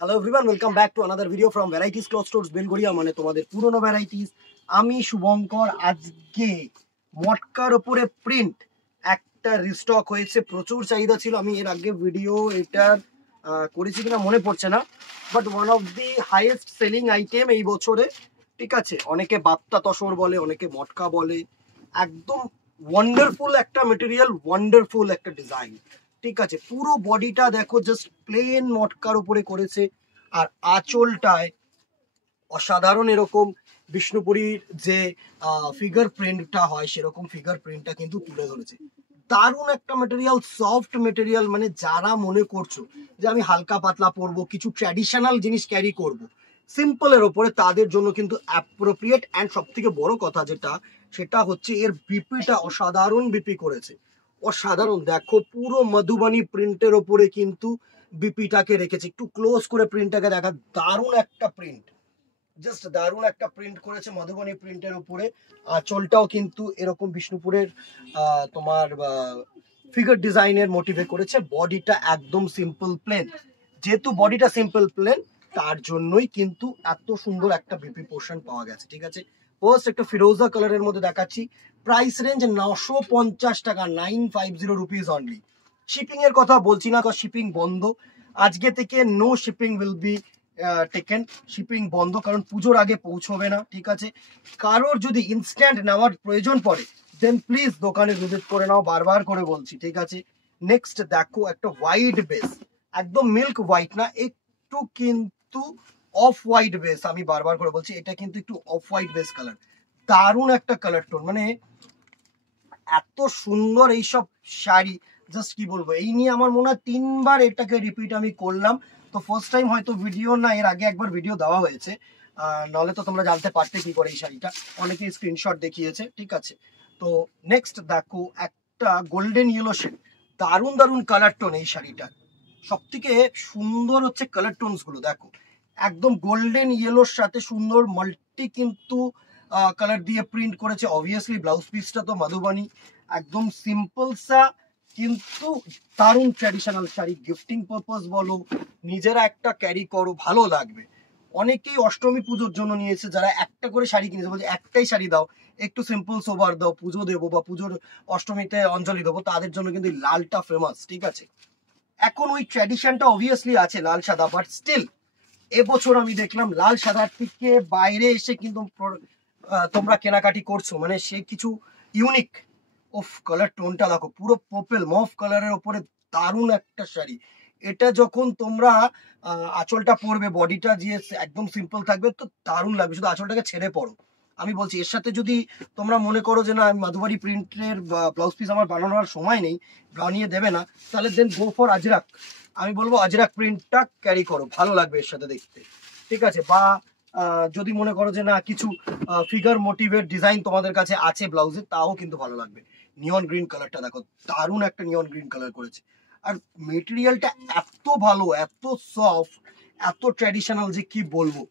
Hello everyone, welcome back to another video from varieties cloth stores Belgharia, মানে তোমাদের পুরনো varieties. আমি শুভঙ্কর। আজকে মটকার ওপরে প্রিন্ট একটা রিস্টক হয়েছে, প্রচুর চাহিদা ছিল। আমি এর আগে ভিডিও এটার করেছি কিনা মনে পড়ছে না, but one of the highest selling item এই বছরে। ঠিক আছে, অনেকে বাপ্তা তসর বলে, অনেকে মটকা বলে। একদম ওয়ান্ডারফুল একটা মেটেরিয়াল, ওয়ান্ডারফুল একটা ডিজাইন। ঠিক আছে, পুরো বডিটা দেখো, জাস্ট প্লেন মটকার উপরে করেছে। আর আঁচলটায় অসাধারণ এরকম বিষ্ণুপুরীর যে ফিগার প্রিন্টটা হয়, সেরকম ফিগার প্রিন্টটা কিন্তু তুলে ধরেছে। দারুণ একটা মেটেরিয়াল, সফট মেটেরিয়াল। মানে যারা মনে করছো যে আমি হালকা পাতলা পরবো, কিছু ট্র্যাডিশনাল জিনিস ক্যারি করব সিম্পলের ওপরে, তাদের জন্য কিন্তু অ্যাপ্রোপ্রিয়েট। অ্যান্ড সব থেকে বড় কথা যেটা, সেটা হচ্ছে এর বিপিটা অসাধারণ বিপি করেছে। অসাধারণ, দেখো পুরো মধুবানী প্রিন্টের ওপরে কিন্তু বিপিটাকে রেখেছে। একটু ক্লোজ করে প্রিন্টটাকে দেখা, দারুণ একটা প্রিন্ট, জাস্ট দারুণ একটা প্রিন্ট করেছে মধুবনী প্রিন্টের উপরে। আঁচলটাও কিন্তু এরকম বিষ্ণুপুরের তোমার ফিগার ডিজাইনের মোটিভে করেছে। বডিটা একদম সিম্পল প্লেন, যেহেতু বডিটা সিম্পল প্লেন, তার জন্যই কিন্তু এত সুন্দর একটা বিপি পোর্শন পাওয়া গেছে। ঠিক আছে, ফার্স্ট একটা ফিরোজা কালারের মধ্যে দেখাচ্ছি। প্রাইস রেঞ্জ 950 টাকা, 950 রুপিস অনলি। শিপিং এর কথা বলছি না, কারণ শিপিং বন্ধ আজকে থেকে। No shipping will be taken, shipping বন্ধ, কারণ পুজোর আগে পৌঁছবে না। ঠিক আছে, কারোর যদি ইনস্ট্যান্ট নেওয়ার প্রয়োজন পড়ে, দেন প্লিজ দোকানে ভিজিট করে নাও, বারবার করে বলছি। ঠিক আছে, নেক্সট দেখো একটা হোয়াইট বেস, একদম মিল্ক হোয়াইট না, একটু কিন্তু অফ হোয়াইট বেস। আমি বারবার করে বলছি, এটা কিন্তু একটু অফ হোয়াইট বেস কালার। দারুণ একটা কালার টোন, মানে এত সুন্দর এইসব শাড়ি, জাস্ট কি বলবো। এই নিয়ে আমার মনে হয় 3বার এটাকে রিপিট আমি করলাম। তো ফার্স্ট টাইম হয়তো ভিডিও না, এর আগে একবার ভিডিও দেওয়া হয়েছে, নাহলে তো তোমরা জানতে পারতে কি করে এই শাড়িটা। অনেকেই স্ক্রিনশট দেখিয়েছে। ঠিক আছে, তো নেক্সট দেখো একটা গোল্ডেন ইয়েলো শেড, দারুণ দারুণ কালার টোন এই শাড়িটা। সব থেকে সুন্দর হচ্ছে কালার টোনস গুলো দেখো, একদম গোল্ডেন ইয়েলোর সাথে সুন্দর মাল্টি কিন্তু কালার দিয়ে প্রিন্ট করেছে। অবভিয়াসলি ব্লাউজ পিসটা তো মধুবানী, একদম সিম্পল সা কিন্তু দারুণ ট্র্যাডিশনাল শাড়ি। গিফটিং পারপাস বলো, নিজেরা একটা ক্যারি করো, ভালো লাগবে। অনেকেই অষ্টমী পুজোর জন্য নিয়েছে, যারা একটা করে শাড়ি কিনেছে, বলছে একটাই শাড়ি দাও, একটু সিম্পল সোবার দাও, পুজো দেবো বা পুজোর অষ্টমীতে অঞ্জলি দেবো, তাদের জন্য কিন্তু লালটা ফেমাস। ঠিক আছে, এখন ওই ট্র্যাডিশনটা অবভিয়াসলি আছে লাল সাদা, বাট স্টিল এবছর আমি দেখলাম লাল সাদার থেকে বাইরে এসে কিন্তু তোমরা কেনাকাটি করছো, মানে সে কিছু ইউনিক। অফ কালার টোনটা দেখো, পুরো পার্পল মফ কালারের উপরে দারুণ একটা শাড়ি। এটা যখন তোমরা আঁচলটা পরবে, বডিটা যে একদম সিম্পল থাকবে, তো দারুণ লাগবে। শুধু আঁচলটাকে ছেড়ে পড়ো। আমি বলছি, এর সাথে যদি তোমরা মনে করো যে না, মধুবাড়ি প্রিন্টের ব্লাউজ পিস আমার বানানোর সময় নেই, বানিয়ে দেবে না, তাহলে দেন গো ফর আজরাক। আমি বলবো আজরাক প্রিন্টটা ক্যারি করো, ভালো লাগবে এর সাথে দেখতে। ঠিক আছে, বা যদি মনে করো যে না, কিছু ফিগার মোটিভের ডিজাইন তোমাদের কাছে আছে ব্লাউজে, তাও কিন্তু ভালো লাগবে। নিয়ন গ্রিন কালারটা দেখো, দারুণ একটা নিয়ন গ্রিন কালার করেছে। আর মেটেরিয়ালটা এত ভালো, এত সফট, এত ট্র্যাডিশনাল যে কি বলবো।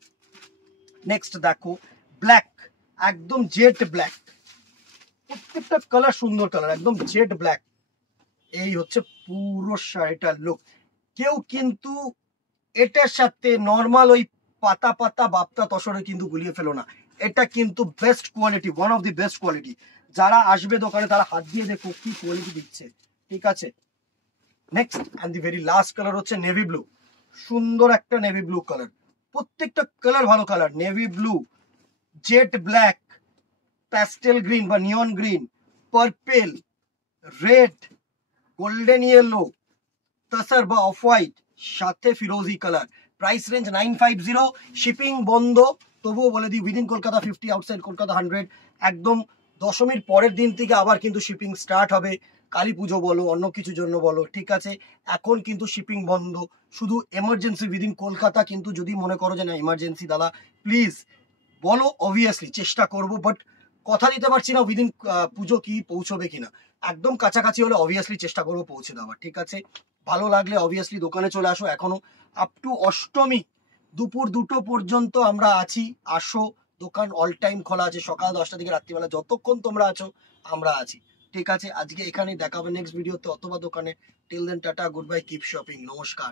নেক্সট দেখো ব্ল্যাক, একদম জেড ব্ল্যাক, প্রত্যেকটা কালার সুন্দর কালার, একদম জেড ব্ল্যাক। এই হচ্ছে পুরো শাড়িটার লুক। কেউ কিন্তু এটার সাথে নর্মাল ওই পাতা পাতা বাপ্তা তসরে কিন্তু গুলিয়ে ফেলো না। এটা কিন্তু best quality, one of the best quality. যারা আসবে দোকানে, তারা হাত দিয়ে দেখো কি কোয়ালিটি দিচ্ছে। ঠিক আছে, next and the very last colour হচ্ছে নেভি ব্লু। সুন্দর একটা নেভি ব্লু কালার, প্রত্যেকটা কালার ভালো colour. Navy blue, jet black, pastel green বা neon green, purple, red, golden yellow, tussar বা অফ হোয়াইট, সাথে ফিরোজি কালার। প্রাইস রেঞ্জ 950, শিপিং বন্ধ। তবুও বলে দিই, উইদিন কলকাতা 50, আউটসাইড কলকাতা 100। একদম দশমীর পরের দিন থেকে আবার কিন্তু শিপিং স্টার্ট হবে, কালী পুজো বলো, অন্য কিছুর জন্য বলো। ঠিক আছে, এখন কিন্তু শিপিং বন্ধ, শুধু এমার্জেন্সি উইদিন কলকাতা। কিন্তু যদি মনে করো যে না এমার্জেন্সি দাদা, প্লিজ বলো, অবভিয়াসলি চেষ্টা করব, বাট কথা দিতে পারছি না উইদিন পুজো কি পৌঁছবে কিনা। একদম কাছাকাছি হলে অবভিয়াসলি চেষ্টা করবো পৌঁছে দেওয়ার। ঠিক আছে, ভালো লাগলে অবভিয়াসলি দোকানে চলে আসো, এখনো আপ টু অষ্টমী দুপুর 2টো পর্যন্ত আমরা আছি। আসো, দোকান অল টাইম খোলা আছে, সকাল 10টা থেকে রাত্রিবেলা, যতক্ষণ তোমরা আছো আমরা আছি। ঠিক আছে, আজকে এখানেই দেখা হবে নেক্সট ভিডিওতে অথবা দোকানে। Till then tata, good bye, keep shopping, নমস্কার।